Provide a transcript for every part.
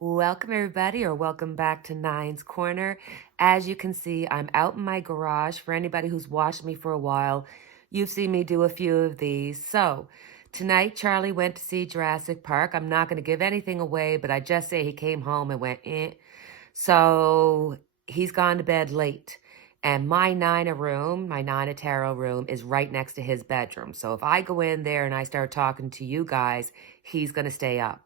Welcome everybody, or welcome back to Nine's Corner. As you can see, I'm out in my garage. For anybody who's watched me for a while, you've seen me do a few of these. So tonight, Charlie went to see Jurassic Park. I'm not going to give anything away, but I just say he came home and went, eh. So he's gone to bed late. And my Nina tarot room is right next to his bedroom. So if I go in there and I start talking to you guys, he's going to stay up.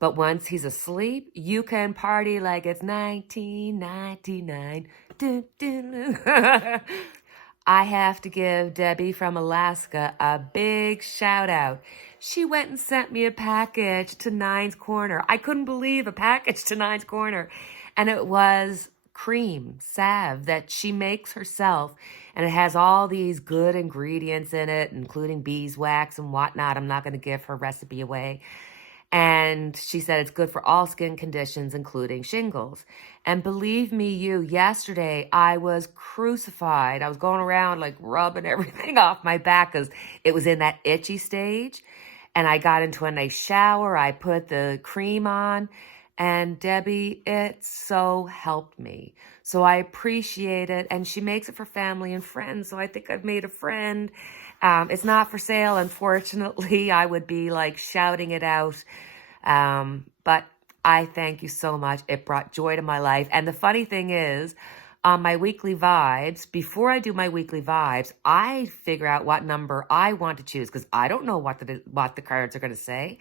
But once he's asleep, you can party like it's 1999. Dun, dun, dun. I have to give Debbie from Alaska a big shout out. She went and sent me a package to Nine's Corner. I couldn't believe a package to Nine's Corner. And it was cream salve that she makes herself. And it has all these good ingredients in it, including beeswax and whatnot. I'm not going to give her recipe away. And she said it's good for all skin conditions, including shingles. And believe me, yesterday I was crucified. I was going around like rubbing everything off my back because it was in that itchy stage. And I got into a nice shower. I put the cream on. And Debbie, it so helped me. So I appreciate it. And she makes it for family and friends. So I think I've made a friend. It's not for sale, unfortunately. I would be like shouting it out. But I thank you so much. It brought joy to my life. And the funny thing is, on my weekly vibes, before I do my weekly vibes, I figure out what number I want to choose because I don't know what the cards are going to say.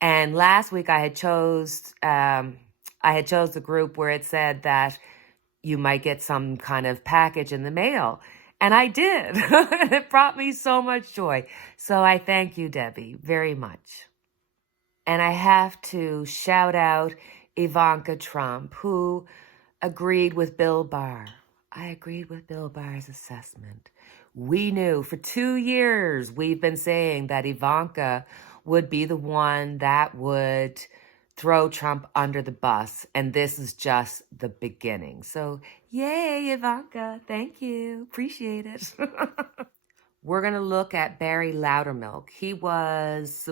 And last week I had chose the group where it said that you might get some kind of package in the mail. And I did. It brought me so much joy. So I thank you, Debbie, very much. And I have to shout out Ivanka Trump, who agreed with Bill Barr. I agreed with Bill Barr's assessment. We knew for 2 years we've been saying that Ivanka would be the one that would throw Trump under the bus. And this is just the beginning. So yay, Ivanka. Thank you. Appreciate it. We're going to look at Barry Loudermilk. He was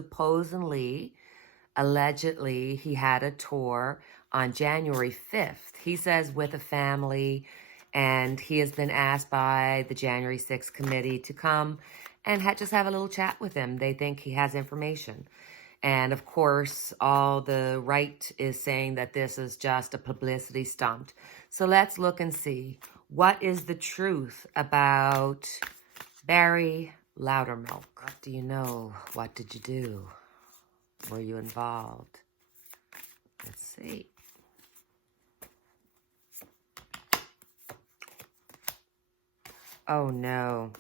allegedly, he had a tour on January 5th. He says with a family, and he has been asked by the January 6th committee to come and just have a little chat with him. They think he has information. And of course, all the right is saying that this is just a publicity stunt. So let's look and see what is the truth about Barry Loudermilk. What do you know? What did you do? Were you involved? Let's see. Oh no.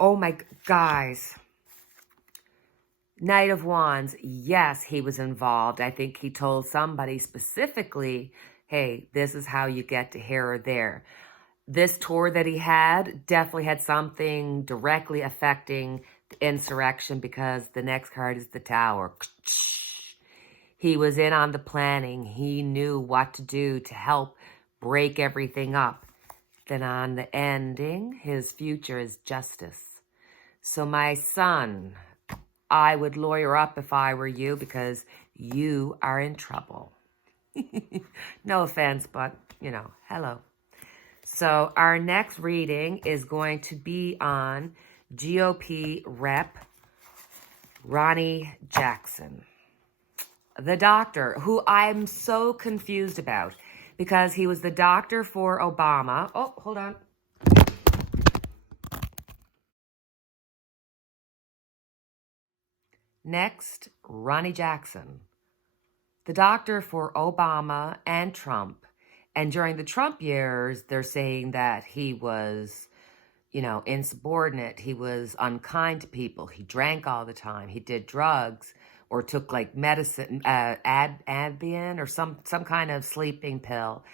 Oh my, guys. Knight of Wands, yes, he was involved. I think he told somebody specifically, hey, this is how you get to here or there. This tour that he had definitely had something directly affecting the insurrection because the next card is the Tower. He was in on the planning. He knew what to do to help break everything up. Then on the ending, his future is justice. So my son, I would lawyer up if I were you because you are in trouble. No offense, but, hello. So our next reading is going to be on GOP Rep. Ronnie Jackson. The doctor, who I'm so confused about because he was the doctor for Obama. Oh, hold on. Next, Ronnie Jackson, the doctor for Obama and Trump. And during the Trump years, they're saying that he was, insubordinate. He was unkind to people. He drank all the time. He did drugs or took like medicine, Advian or some kind of sleeping pill.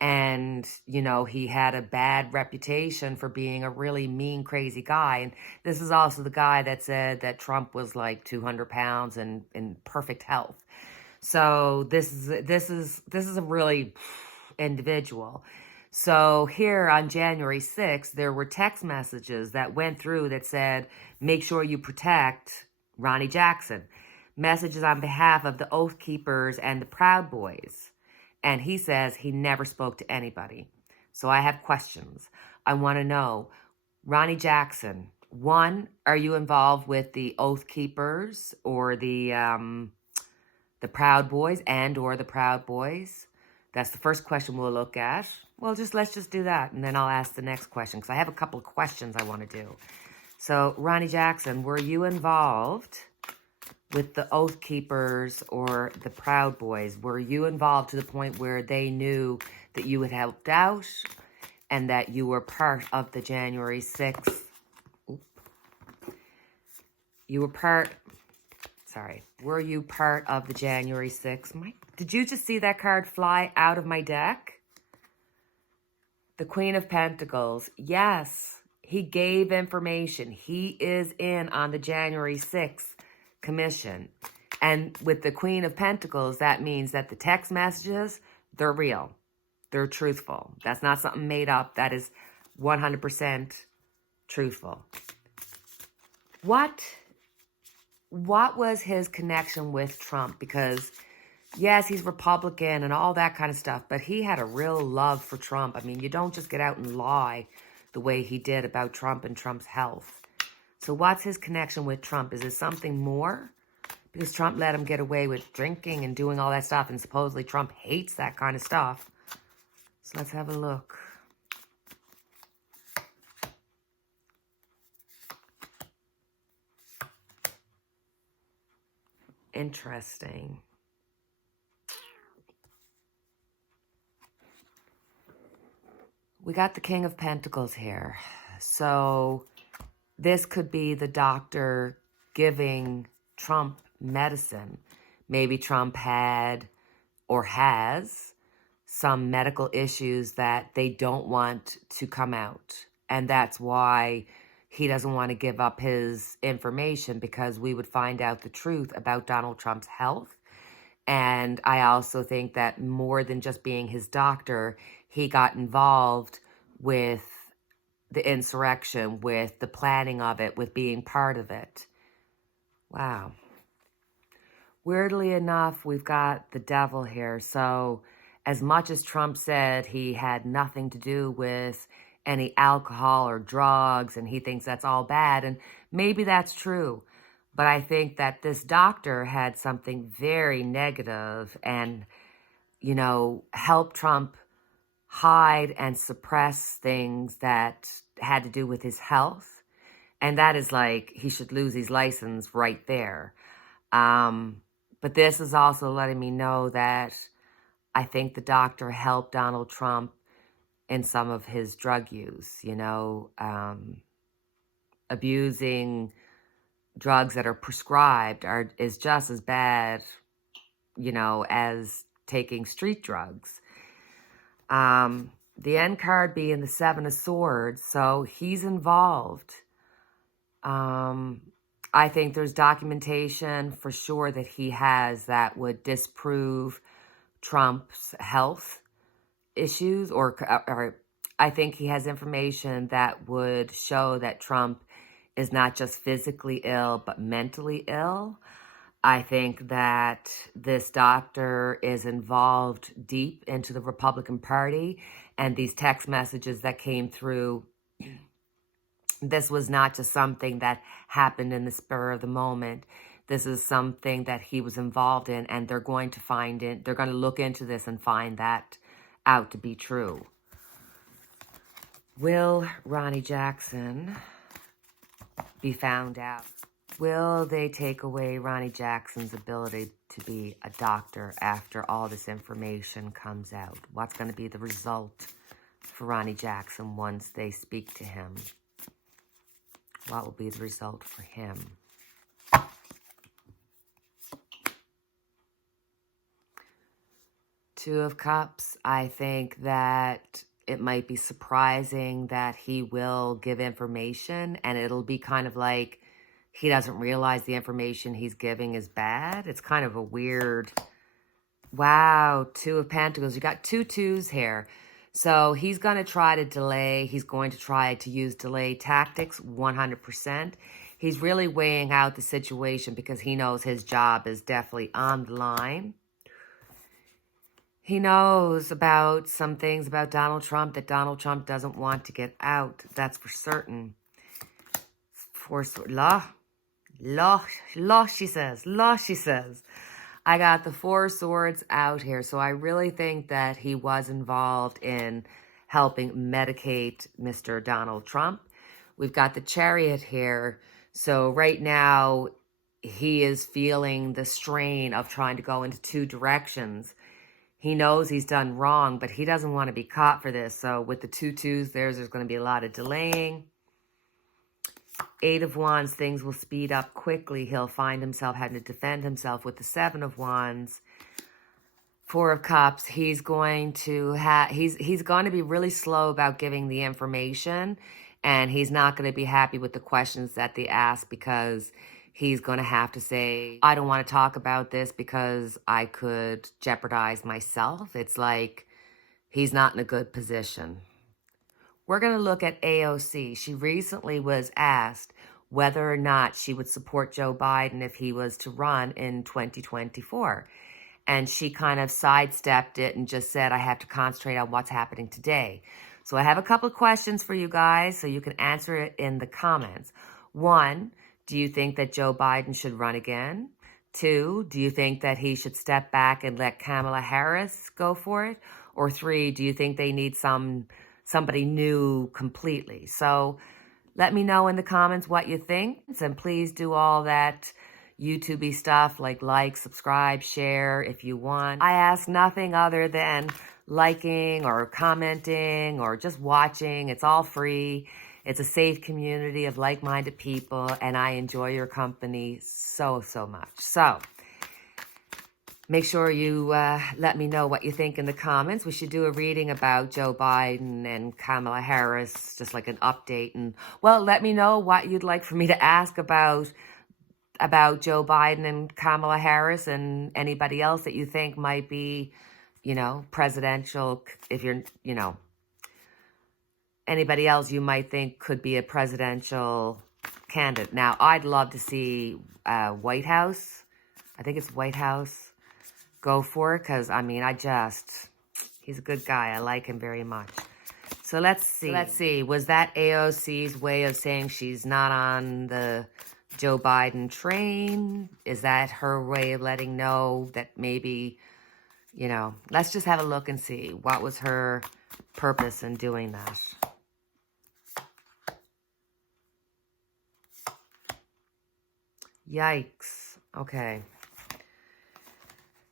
And, he had a bad reputation for being a really mean, crazy guy. And this is also the guy that said that Trump was like 200 pounds and in perfect health. So this is a really individual. So here on January 6th, there were text messages that went through that said, make sure you protect Ronnie Jackson. messages on behalf of the Oath Keepers and the Proud Boys. And he says he never spoke to anybody. So I have questions. I want to know, Ronnie Jackson, one, are you involved with the Oath Keepers or the Proud Boys or the Proud Boys? That's the first question we'll look at. Well, let's just do that, and then I'll ask the next question, because I have a couple of questions I want to do. So, Ronnie Jackson, were you involved with the Oath Keepers or the Proud Boys? Were you involved to the point where they knew that you had helped out and that you were part of the January 6th? Were you part of the January 6th? Did you just see that card fly out of my deck? The Queen of Pentacles. Yes, he gave information. He is in on the January 6th commission. And with the Queen of Pentacles, that means that the text messages, they're real. They're truthful. That's not something made up. That is 100% truthful. What was his connection with Trump? Because, yes, he's Republican and all that kind of stuff, but he had a real love for Trump. I mean, you don't just get out and lie the way he did about Trump and Trump's health. So what's his connection with Trump? Is it something more? Because Trump let him get away with drinking and doing all that stuff, and supposedly Trump hates that kind of stuff. So let's have a look. Interesting. We got the King of Pentacles here. So this could be the doctor giving Trump medicine. Maybe Trump had or has some medical issues that they don't want to come out. And that's why he doesn't want to give up his information, because we would find out the truth about Donald Trump's health. And I also think that more than just being his doctor, he got involved with the insurrection, with the planning of it, with being part of it. Wow. Weirdly enough, we've got the devil here. So as much as Trump said he had nothing to do with any alcohol or drugs, and he thinks that's all bad, and maybe that's true, but I think that this doctor had something very negative and, helped Trump hide and suppress things that had to do with his health, and that is like, he should lose his license right there. But this is also letting me know that I think the doctor helped Donald Trump in some of his drug use, abusing drugs that are prescribed is just as bad, as taking street drugs. The end card being the Seven of Swords, so he's involved. I think there's documentation for sure that he has that would disprove Trump's health issues, or I think he has information that would show that Trump is not just physically ill, but mentally ill. I think that this doctor is involved deep into the Republican Party, and these text messages that came through, this was not just something that happened in the spur of the moment. This is something that he was involved in, and they're going to find it. They're going to look into this and find that out to be true. Will Ronnie Jackson be found out? Will they take away Ronnie Jackson's ability to be a doctor after all this information comes out? What's going to be the result for Ronnie Jackson once they speak to him? What will be the result for him? Two of Cups. I think that it might be surprising that he will give information, and it'll be kind of like he doesn't realize the information he's giving is bad. It's kind of a weird, wow, Two of Pentacles. You got two twos here. So he's going to try to delay. He's going to try to use delay tactics 100%. He's really weighing out the situation because he knows his job is definitely on the line. He knows about some things about Donald Trump that Donald Trump doesn't want to get out. That's for certain. Law, she says. Law, she says. I got the 4 swords out here. So I really think that he was involved in helping medicate Mr. Donald Trump. We've got the Chariot here. So right now, he is feeling the strain of trying to go into 2 directions. He knows he's done wrong, but he doesn't want to be caught for this. So with the 2 twos, there's going to be a lot of delaying. 8 of Wands, things will speed up quickly. He'll find himself having to defend himself with the 7 of Wands. 4 of Cups, he's going to he's going to be really slow about giving the information, and he's not going to be happy with the questions that they ask because he's going to have to say, I don't want to talk about this because I could jeopardize myself. It's like he's not in a good position. We're going to look at AOC. She recently was asked whether or not she would support Joe Biden if he was to run in 2024. And she kind of sidestepped it and just said, I have to concentrate on what's happening today. So I have a couple of questions for you guys so you can answer it in the comments. 1, do you think that Joe Biden should run again? 2, do you think that he should step back and let Kamala Harris go for it? Or 3, do you think they need somebody new completely? So let me know in the comments what you think. And please do all that YouTube-y stuff like, subscribe, share if you want. I ask nothing other than liking or commenting or just watching. It's all free. It's a safe community of like-minded people, and I enjoy your company so, so much. So make sure you let me know what you think in the comments. We should do a reading about Joe Biden and Kamala Harris, just like an update. And, well, let me know what you'd like for me to ask about Joe Biden and Kamala Harris and anybody else that you think might be, presidential, if you're, anybody else you might think could be a presidential candidate. Now, I'd love to see White House. I think it's White House. Go for it, because, he's a good guy. I like him very much. So let's see. Was that AOC's way of saying she's not on the Joe Biden train? Is that her way of letting know that maybe, let's just have a look and see. What was her purpose in doing that? Yikes. Okay.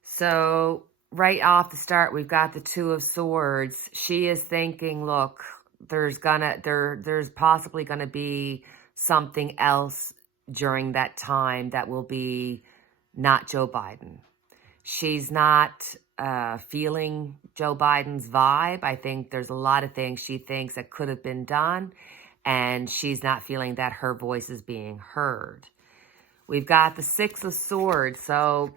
So right off the start, we've got the 2 of Swords. She is thinking, look, there's possibly gonna be something else during that time that will be not Joe Biden. She's not feeling Joe Biden's vibe. I think there's a lot of things she thinks that could have been done, and she's not feeling that her voice is being heard. We've got the 6 of Swords. So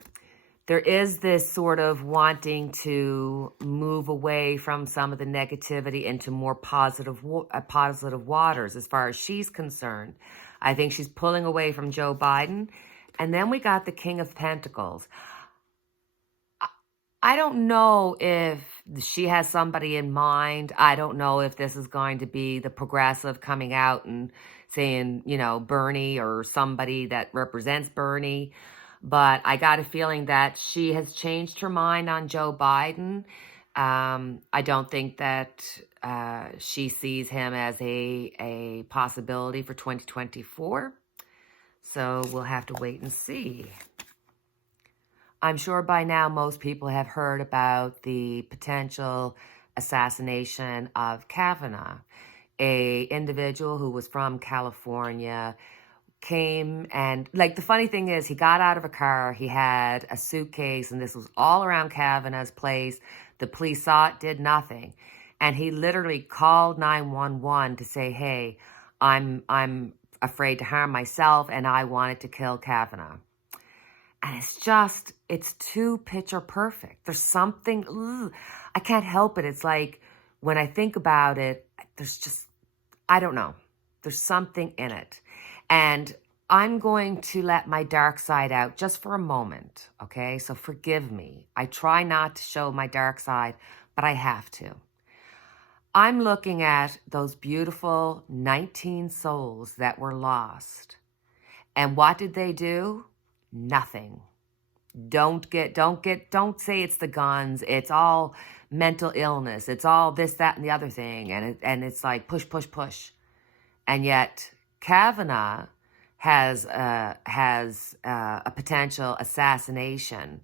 there is this sort of wanting to move away from some of the negativity into more positive waters as far as she's concerned. I think she's pulling away from Joe Biden. And then we got the King of Pentacles. I don't know if she has somebody in mind. I don't know if this is going to be the progressive coming out and saying, Bernie or somebody that represents Bernie. But I got a feeling that she has changed her mind on Joe Biden. I don't think that she sees him as a possibility for 2024. So we'll have to wait and see. I'm sure by now most people have heard about the potential assassination of Kavanagh, a individual who was from California, came and, the funny thing is, he got out of a car, he had a suitcase, and this was all around Kavanagh's place. The police saw it, did nothing. And he literally called 911 to say, hey, I'm afraid to harm myself, and I wanted to kill Kavanagh. And it's too picture perfect. There's something, I can't help it. It's like, when I think about it, I don't know. There's something in it. And I'm going to let my dark side out just for a moment, okay? So forgive me. I try not to show my dark side, but I have to. I'm looking at those beautiful 19 souls that were lost. And what did they do? Nothing. Don't say it's the guns. It's all mental illness. It's all this, that, and the other thing. And it's like push, push, push. And yet Kavanagh has a potential assassination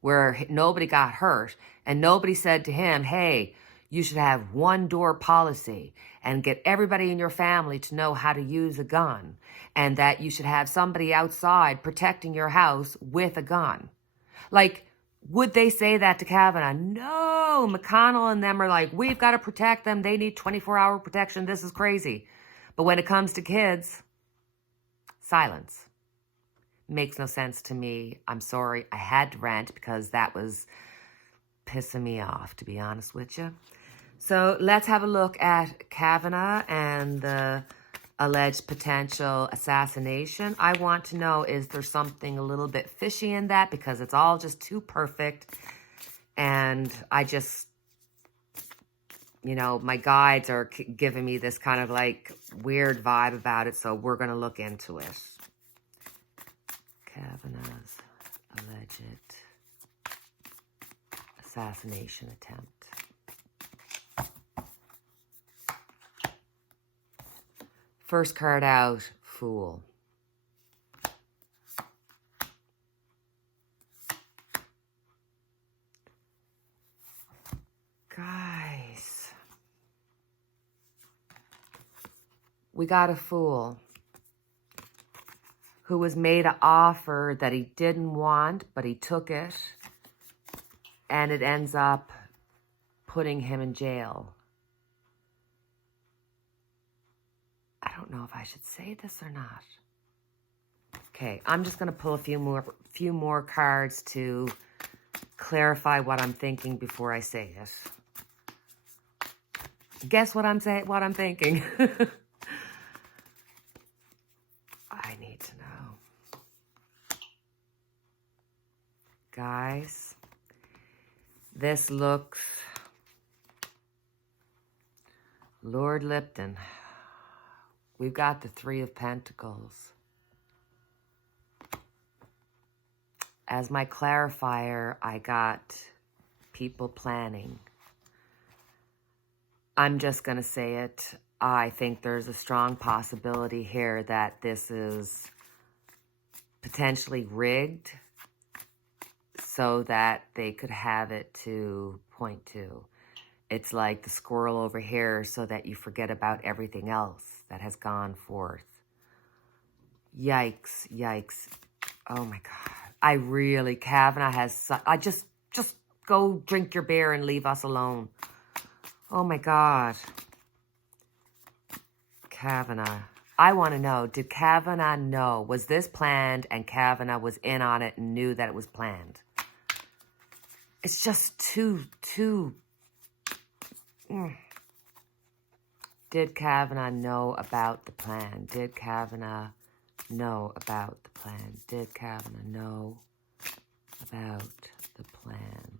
where nobody got hurt and nobody said to him, hey, you should have one door policy and get everybody in your family to know how to use a gun, and that you should have somebody outside protecting your house with a gun. Like, would they say that to Kavanagh? No, McConnell and them are like, we've got to protect them. They need 24-hour protection. This is crazy. But when it comes to kids, silence. Makes no sense to me. I'm sorry. I had to rant because that was pissing me off, to be honest with you. So let's have a look at Kavanagh and the alleged potential assassination. I want to know, is there something a little bit fishy in that? Because it's all just too perfect. And I just, you know, my guides are giving me this kind of like weird vibe about it. So we're going to look into it. Kavanagh's alleged assassination attempt. First card out, Fool. Guys, we got a fool who was made an offer that he didn't want, but he took it, and it ends up putting him in jail. I don't know if I should say this or not. Okay, I'm just going to pull a few more cards to clarify what I'm thinking before I say it. Guess what I'm saying? What I'm thinking. I need to know. Guys, this looks Lord Lipton. We've got the Three of Pentacles. As my clarifier, I got people planning. I'm just going to say it. I think there's a strong possibility here that this is potentially rigged so that they could have it to point to. It's like the squirrel over here so that you forget about everything else that has gone forth. Yikes, yikes. Oh my God. I really, Kavanagh has, I just go drink your beer and leave us alone. Oh my God. Kavanagh. I want to know, did Kavanagh know? Was this planned and Kavanagh was in on it and knew that it was planned? It's just too. Did Kavanagh know about the plan? Did Kavanagh know about the plan? Did Kavanagh know about the plan?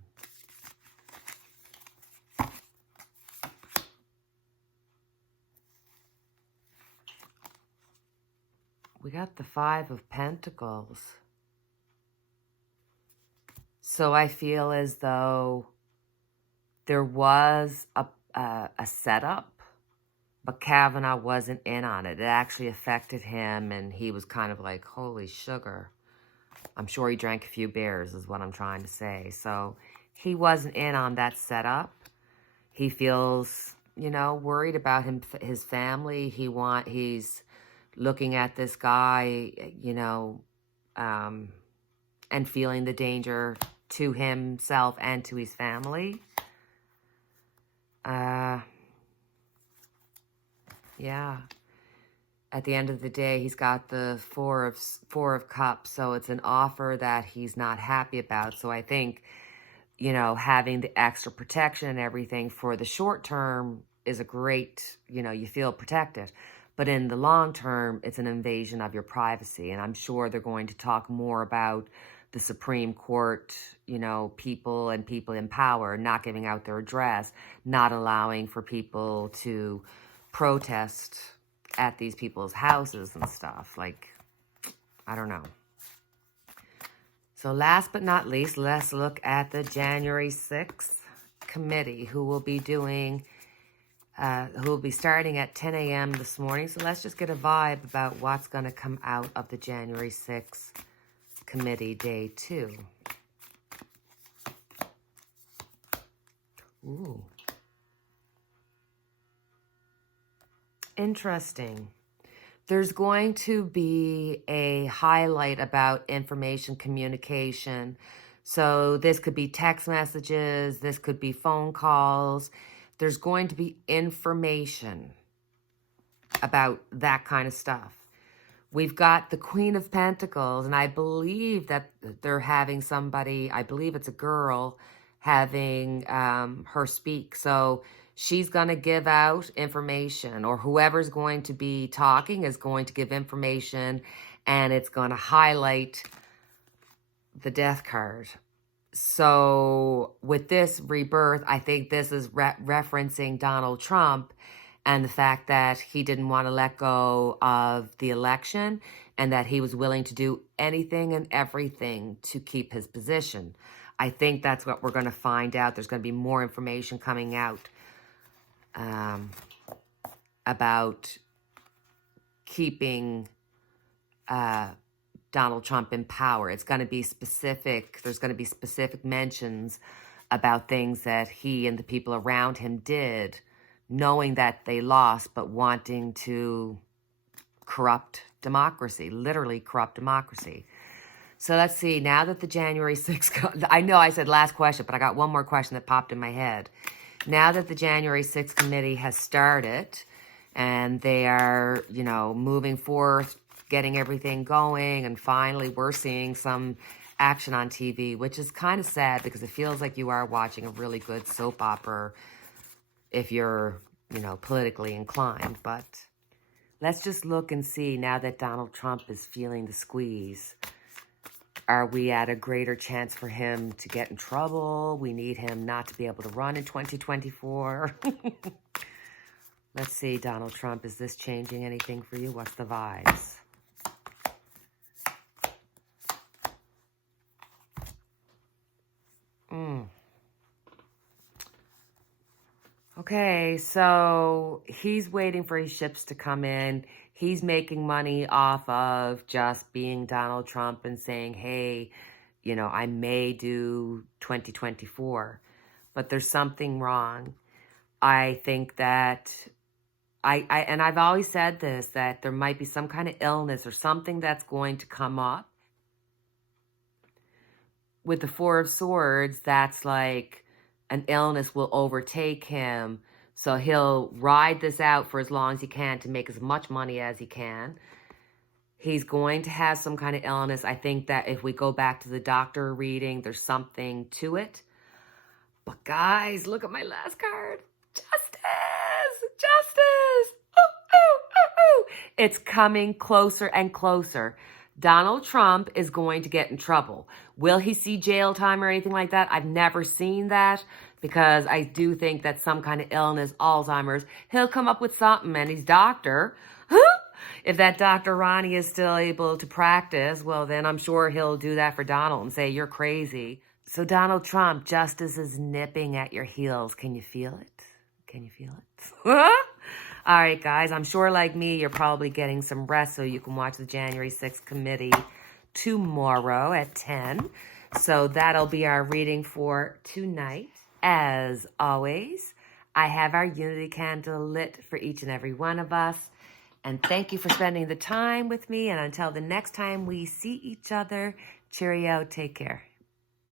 We got the Five of Pentacles. So I feel as though there was a setup, but Kavanagh wasn't in on it. It actually affected him, and he was kind of like, holy sugar. I'm sure he drank a few beers is what I'm trying to say. So he wasn't in on that setup. He feels, you know, worried about his family. He's looking at this guy, you know, and feeling the danger to himself and to his family. Yeah. At the end of the day, he's got the Four of Cups, so it's an offer that he's not happy about. So I think, you know, having the extra protection and everything for the short term is a great, you know, you feel protected. But in the long term, it's an invasion of your privacy. And I'm sure they're going to talk more about the Supreme Court, you know, people and people in power not giving out their address, not allowing for people to protest at these people's houses and stuff. Like, I don't know. So last but not least, let's look at the January 6th committee who will be doing, who will be starting at 10 a.m. this morning. So let's just get a vibe about what's going to come out of the January 6th committee day 2. Ooh. Interesting. There's going to be a highlight about information communication. So this could be text messages, this could be phone calls. There's going to be information about that kind of stuff. We've got the Queen of Pentacles, and I believe that they're having somebody, I believe it's a girl, having her speak. So she's going to give out information, or whoever's going to be talking is going to give information, and it's going to highlight the death card. So with this rebirth, I think this is referencing Donald Trump and the fact that he didn't want to let go of the election and that he was willing to do anything and everything to keep his position. I think that's what we're going to find out. There's going to be more information coming out about keeping Donald Trump in power. It's going to be specific. There's going to be specific mentions about things that he and the people around him did, knowing that they lost, but wanting to corrupt democracy, literally corrupt democracy. So let's see, now that the January 6th, I know I said last question, but I got one more question that popped in my head. Now that the January 6th committee has started and they are, you know, moving forth, getting everything going, and finally we're seeing some action on TV, which is kind of sad because it feels like you are watching a really good soap opera if you're, you know, politically inclined. But let's just look and see, now that Donald Trump is feeling the squeeze, are we at a greater chance for him to get in trouble? We need him not to be able to run in 2024. Let's see, Donald Trump, is this changing anything for you? What's the vibes? Okay, so he's waiting for his ships to come in. He's making money off of just being Donald Trump and saying, hey, you know, I may do 2024, but there's something wrong. I think that and I've always said this, that there might be some kind of illness or something that's going to come up. With the Four of Swords, that's like an illness will overtake him. So he'll ride this out for as long as he can to make as much money as he can. He's going to have some kind of illness. I think that if we go back to the doctor reading, there's something to it. But guys, look at my last card. Justice! Justice! Ooh, ooh, ooh, ooh. It's coming closer and closer. Donald Trump is going to get in trouble. Will he see jail time or anything like that? I've never seen that, because I do think that some kind of illness, Alzheimer's, he'll come up with something, and he's doctor. If that Dr. Ronnie is still able to practice, well, then I'm sure he'll do that for Donald and say, you're crazy. So Donald Trump, justice is nipping at your heels. Can you feel it? Can you feel it? All right, guys, I'm sure like me, you're probably getting some rest so you can watch the January 6th committee tomorrow at 10. So that'll be our reading for tonight. As always, I have our unity candle lit for each and every one of us. And thank you for spending the time with me. And until the next time we see each other, cheerio, take care.